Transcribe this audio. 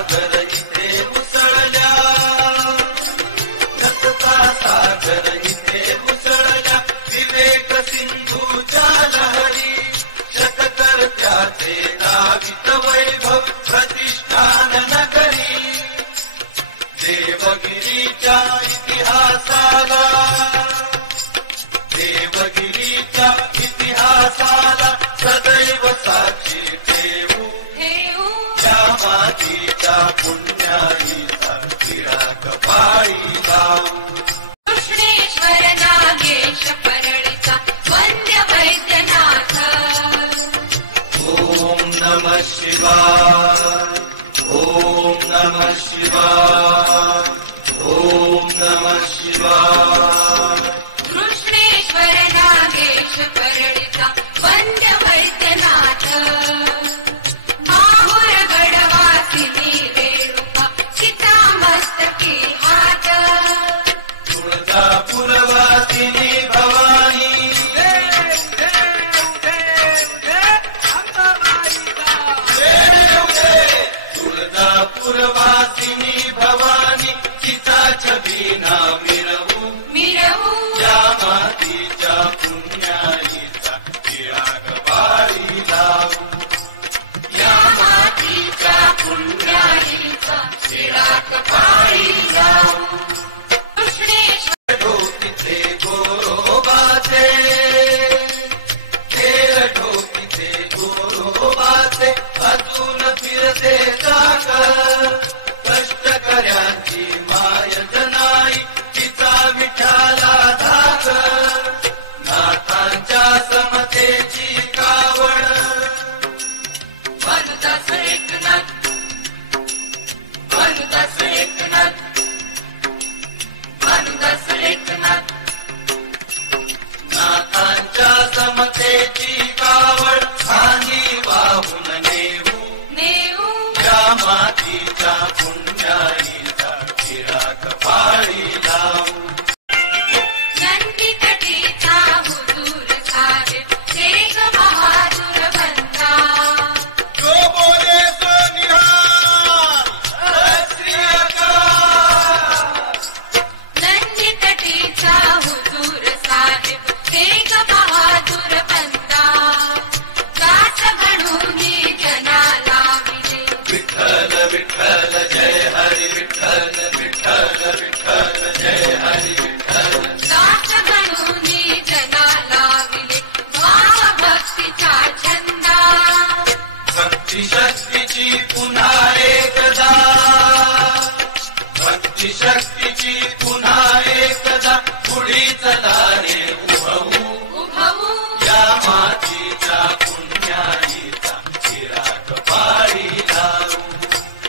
सागर इथे उसळल्या, रसचा सागर इथे उसळल्या, विवेक सिंधूच्या लहरी, शतकर्त्याचे नावित वैभव प्रतिष्ठान नगरी. देवगिरीच्या इतिहासाला, देवगिरीच्या इतिहासाला सदैव साक्षी ठेवू. त्या मातीच्या पुण्याईचा चिराग पाळी लावू. कृष्णेश्वर नागेश परळीचा वंद्य वैद्यनाथ. ओम नमः शिवाय, ओम नमः शिवाय, ओम नमः शिवाय. कृष्णेश्वर नागेश परळीचा वंद्य वैद्यनाथ. माहुर गडवासिनी रेणुका चिता मस्तकी हात. तुळजापूरवासिनी भवानी, तुळजापूरवासिनी भवानी, चिता छबिना मिरवू. या मातीच्या पुण्याईचा चिराग पाळी लावू. या मातीच्या पुण्याईचा चिराग पाळी लावू. कृष्णेश्वर ढोकीचे गोरोबाचे, खेळ ढोकीचे गोरोबाचे, अजून फिरते सागर. कष्टकऱ्यांची माय जनाई, तिचा विठाला धाक. नाथांच्या समतेची कावड, भानुदास एकनाथ, भानुदास एकनाथ, भानुदास एकनाथ. नाथांच्या समतेची कावड खाली वाहून नेऊ. या मातीच्या पुण्याईचा चिराग पाळी लावू. नंदीतटीचा हुजूर साहेब शेख बहादूर बंदा. जो बोले तो निहाल, श्री अकाल. नंदीतटीचा हुजूर साहेब शेख बहादूर बंदा. दास म्हणून जनाला विजय. विठ्ठल विठ्ठल जय हरी विठ्ठल, विठ्ठल विठ्ठल जय हरी विठ्ठल. दास म्हणून जनाला विले भाव भक्तीचा छंदा. भक्ती शक्तीची पुन्हा एकदा, भक्ती शक्तीची पुन्हा